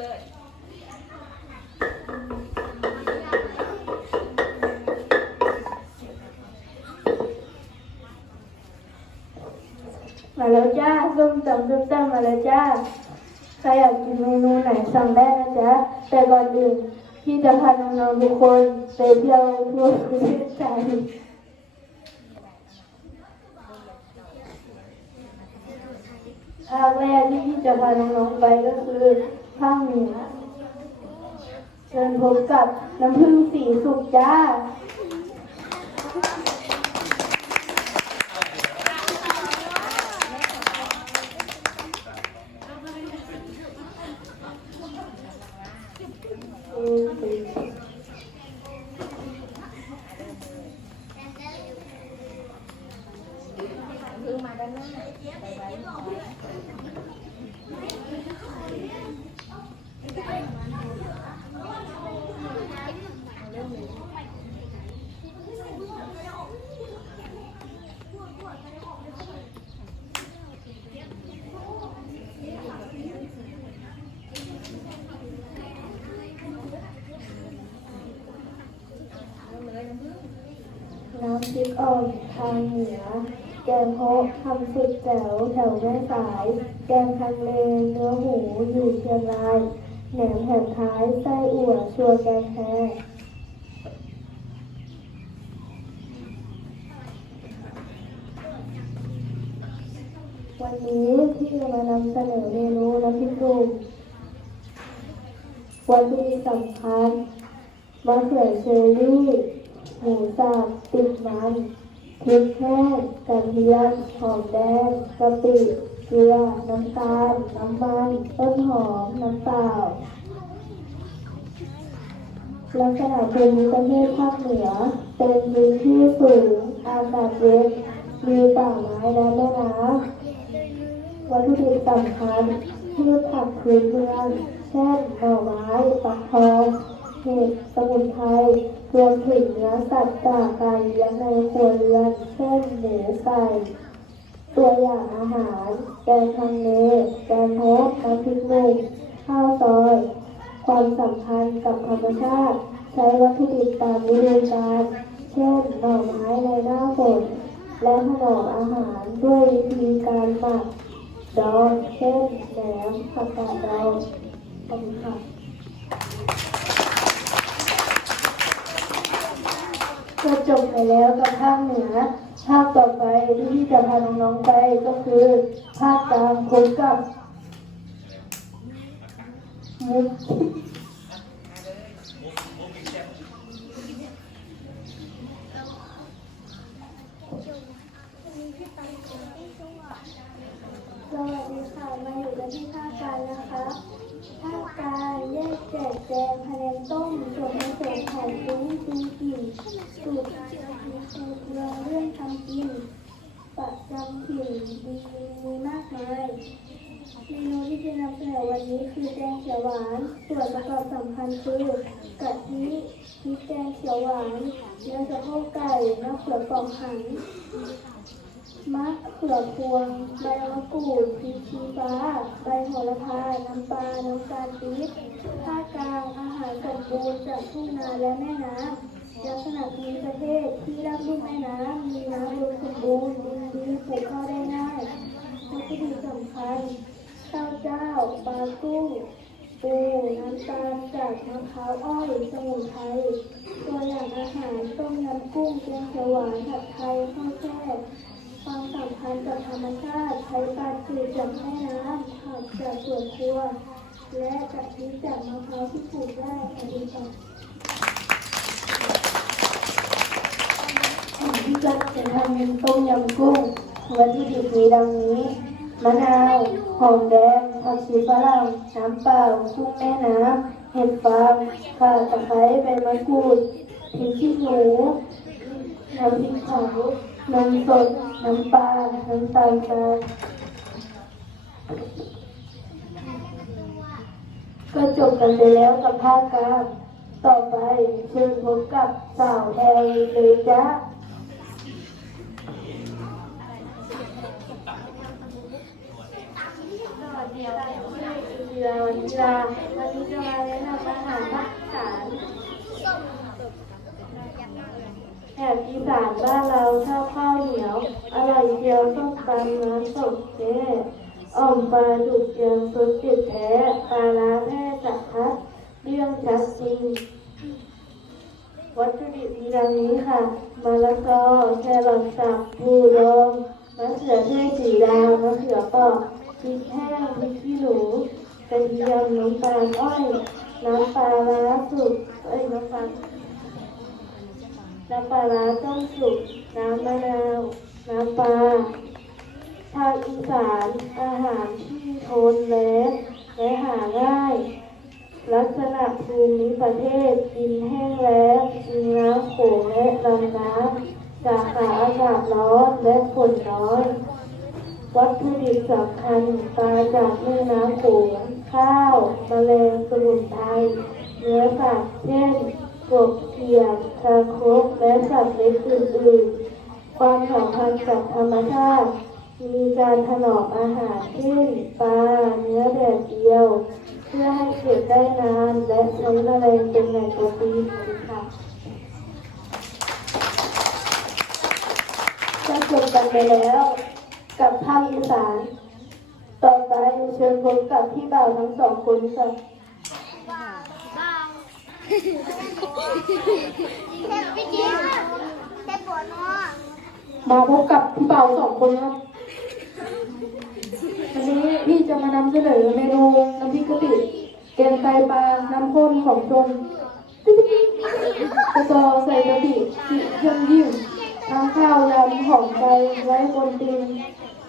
เลยมาแล้วจ้าส้มตำส้มตำมาแล้วจ้าใครอยากกินเมนูไหนสั่งได้นะจ๊ะ แต่ก่อนอื่นพี่จะพาน้องๆทุกคนไปเที่ยวทั่วประเทศไทยภาคแรกที่พี่จะพาน้องๆไปก็คือ ภาคเหนือเชิญพบกับน้ำผึ้งสีสุกจ้า น้ำพริกอ่อนทางเหนือ แกงโฮะทำสุดแจ๋วแถวแม่สาย แกงทางเลเนื้อหมูอยู่เชียงรายแหนมแถมท้ายไส้อั่วชัวแกงแท้วันนี้ที่จะมานำเสนอเมนูน้ำพริกหนุ่มวัตถุดิบสำคัญมะเขือเชอรี่ หมูสับติดมันพริกแห้งกระเทียมหอมแดงกะปิเกลือ น้ำตาล น้ำมัน ต้นหอม น้ำเปล่าลักษณะภูมิประเทศภาคเหนือ เป็นพื้นที่สูงอากาศเย็นมีป่าไม้และแม่น้ำวัตถุดิบสำคัญพืชผักพื้นเมืองเช่นหน่อไม้ปักทอง เห็ดสมุนไพรรวมถึงเนื้อสัตว์จากการเลี้ยงในครัวเรือนเช่นหมูไก่ตัวอย่างอาหาร แกงฮังเลแกงโฮะน้ำพริกหนุ่มข้าวซอย ความสัมพันธ์กับธรรมชาติ ใช้วัตถุดิบตามฤดูกาลเช่นหน่อไม้ในหน้าฝนและถนอมอาหารด้วยวิธีการหมักดองเช่นแหนมผักกาดดองขอบคุณค่ะ ก็จบไปแล้วกับภาคเหนือ ภาคต่อไปที่พี่จะพาน้องๆไปก็คือ ภาคกลางพบกับมุกสวัสดีค่ะมาอยู่กันที่ภาคกลางนะคะ ภาคกลางแยกแจกแจงคะแนนต้มส่วนผสมของซุ้งจูกิ่ง สูตรสูตรเรือเรื่องทำกินประจำถิ่นมีมีมากมายเมนูที่จะนำเสนอวันนี้คือแกงเขียวหวาน ส่วนประกอบสำคัญคือกะทิพริกแกงเขียวหวานเนื้อสะโพกไก่มะเขือปอกหันมะเขือพวงใบมะกรูดพริกชี้ฟ้า ใบโหระพา น้ำปลา น้ำตาลปี๊บภาคกลางอาหารสมบูรณ์จากทุ่งนาและแม่น้ำ ลักษณะภูมิประเทศที่รับลุ่มแม่น้ำมีน้ำอุดมสมบูรณ์ดินดีปลูกข้าวได้ง่ายวัตถุดิบสำคัญข้าวเจ้าปลากุ้งปูน้ำตาลจากมะพร้าวอ้อยสมุนไพรตัวอย่างอาหารต้มยำกุ้งแกงเขียวหวานผัดไทยข้าวแช่ความสัมพันธ์กับธรรมชาติใช้ปลาจืดจากแม่น้ำผักจากสวนครัว และกะทิจากมะพร้าวที่ปลูกได้ค่ะดีค่ะ ที่จะจะทำเป็นต้มยำกุ้งวัตถุดิบมีดังนี้ มะนาวหอมแดงผักชีฝรั่งน้ำเปล่ากุ้งแม่น้ำเห็ดฟางข่าตะไคร้ใบมะกรูดพริกขี้หนูน้ำพริกเผานมสดน้ำปลาน้ำตาลทรายก็จบกันไปแล้วกับภาคกลางต่อไปเชิญพบกับสาวแอลเลยจ้า สวัสดีค่ะชื่ออินเดียวันนี้จะมาแนะนำอาหารภาคอีสานแถบอีสานบ้านเราชอบข้าวเหนียว อร่อยเจียวส้มตำน้ำตกเจ๊อ่อมปลาดุกเจียวซุปจิตแท้ปลาร้าแพร่จักคัดเรื่องชัดจริง วัตถุดิบมีดังนี้ค่ะมะละกอแครอทสับปูดองมะเขือเทศสีดาวมะเขือเปอก ริกแห้งพริกขี้หนูกระเทียมน้ำตาลอ้อยน้ำปลาร้าสุกเอ้ยน้ำปลาน้ำปลาร้าต้มสุกน้ำมะนาวน้ำปลาภาคอีสานอาหารที่ทนแล้งและหาง่าย ลักษณะภูมิประเทศดินแห้งแล้งมีน้ำโขงและลำน้ำสาขาอากาศร้อนและฝนน้อย วัตถุดิบสำคัญปลาจากแม่น้ำโขงข้าวมแมลงสมุนไพรเนื้อสัตว์เช่นกบเขียดคาคกและสัตว์เล็กอื่นๆความสัมพันธ์กับธรรมชาติมีการถนอมอาหารเช่นปลาเนื้อแดดเดียว เพื่อให้เก็บได้นานและใช้แมลงเป็นแหล่งโปรตีนค่ะก็จบกันไปแล้ว กับภาคอีสาน ต่อไปเชิญพบกับพี่บ่าวทั้งสองคนค่ะเจ็บพี่จิ๊บเจ็บปวนาะมาพบกับพี่บ่าวสองคนครับ วันนี้พี่จะมานำเสนอเมนูน้ำพริกกะปิแกงไตปลา น้ำข้นของชนกระจอใส่กะปิสีเยี่ยมยิ่งทั้งข้าวยำหอมไก่ไว้บนตีน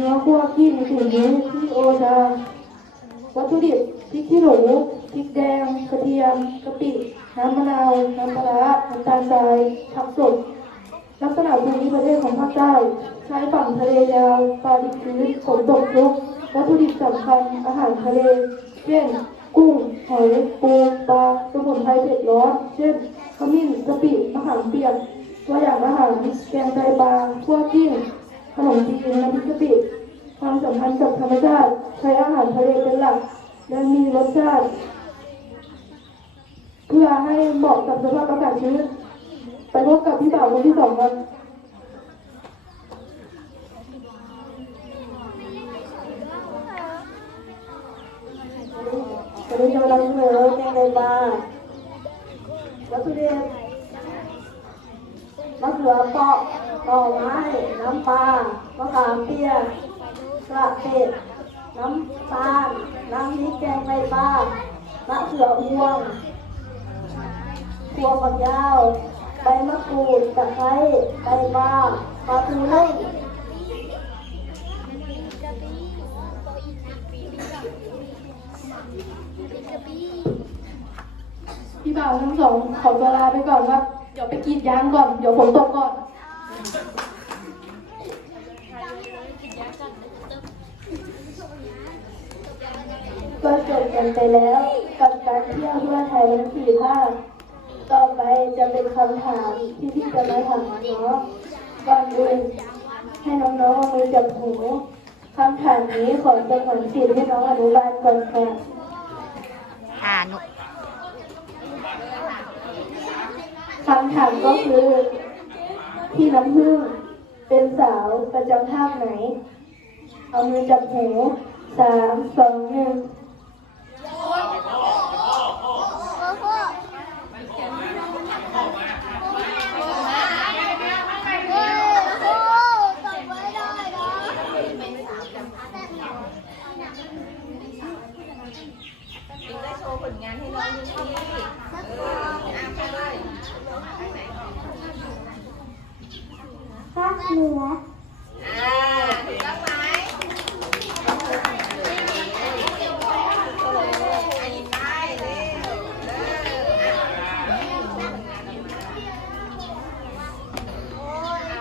นื้อคั่วกิ้งถึงนี้อที่โอชาวัตถุดิบพริกขี้หนูพริกแดง กระเทียมกะปิน้ำมะนาวน้ำปลาร้าน้ำตาลทรายผักสดลักษณะภูมิประเทศของภาคใต้ใช้ฝั่งทะเลยาวปลาดิบชื้นฝนตกชุกวัตถุดิบสำคัญอาหารทะเล เช่น กุ้งหอยปูปลาสมุนไพรเผ็ดร้อนเช่นขมิ้นกะปิมะขามเปียกตัวอย่างอาหารแกงไตปลาคั่วกิ้ง ขนมจีนน้ำพริกกะปิความสัมพันธ์กับธรรมชาติใช้อาหารทะเลเป็นหลัก และมีรสชาติ เพื่อให้เหมาะกับสภาพอากาศชื้นไปพบกับพี่บ่าวคนที่สองกันวันนี้จะมานำเสนอแกงไตปลาวัตถุดิบ มะเขือเปราะหน่อไม้น้ำปลามะขามเปียกกระเทียมน้ำตาลน้ำพริกแกงไตปลามะเขือพวงตัวฝักยาวใบมะกรูดตะไคร้ใบปลาปลาทูนึ่งพี่บ่าวทั้งสองขอตัวลาไปก่อนครับ เดี๋ยวไปกรีดยางก่อน เดี๋ยวผมตกก่อน ก็จบกันไปแล้วกับการเที่ยวทั่วไทยทั้งสี่ภาค ต่อไปจะเป็นคำถามที่พี่จะมาถามน้องก่อนอื่นให้น้องๆเอามือจับหูคำถามนี้ขอจะขวัญสิทธิ์ให้น้องอนุบาลก่อนค่ะ อ่าหนู คำถามก็คือพี่น้ำผึ้งเป็นสาวประจำภาคไหน เอามือจับหูสามสองหนึ่งได้โชว์ผลงานให้น้องดูสิเอออะไปเลย ภาค เหนืออ่าถูกต้องไหมอันนี้ไปเร็วเอออะอะ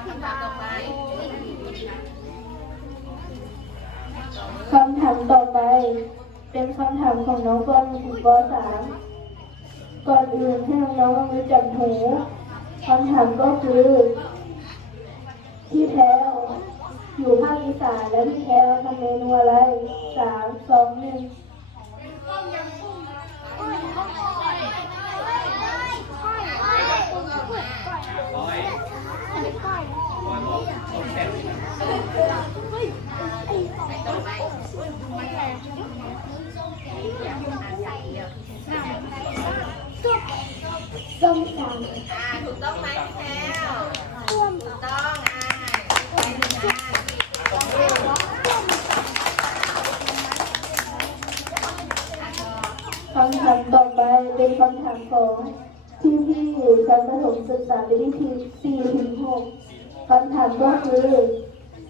คำถามต่อไปคำถามต่อไป เป็นคำถามของน้องปอนถึงปสามก่อนอื่นให้น้องๆเอามือจับหูคำถามก็คือ แถว อยู่ภาคอีสานแล้วพี่แถวทำเมนูอะไรสามสองหนึ่งส้มตำถูกต้องไหมแท้ คำถามของที่พี่ชั้นประถมศึกษาวิทยาสี่ถึงหกคำถามก็คือ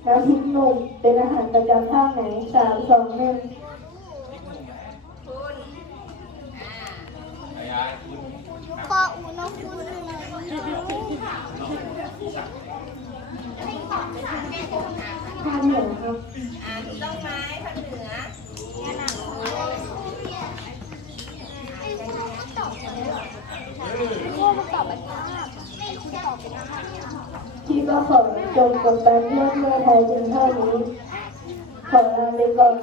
น้ำพริกหนุ่มเป็นอาหารประจำภาคไหนสามสองหนึ่งคุณอ่าปออูนคุณหนึ่งภาคเหนือครับอ่าถูกต้องไหมภาคเหนือ พี่ก็ ขอจงกดดันเที่ยวเมื่อไทยเพียงเท่านี้ขอลาไปก่อน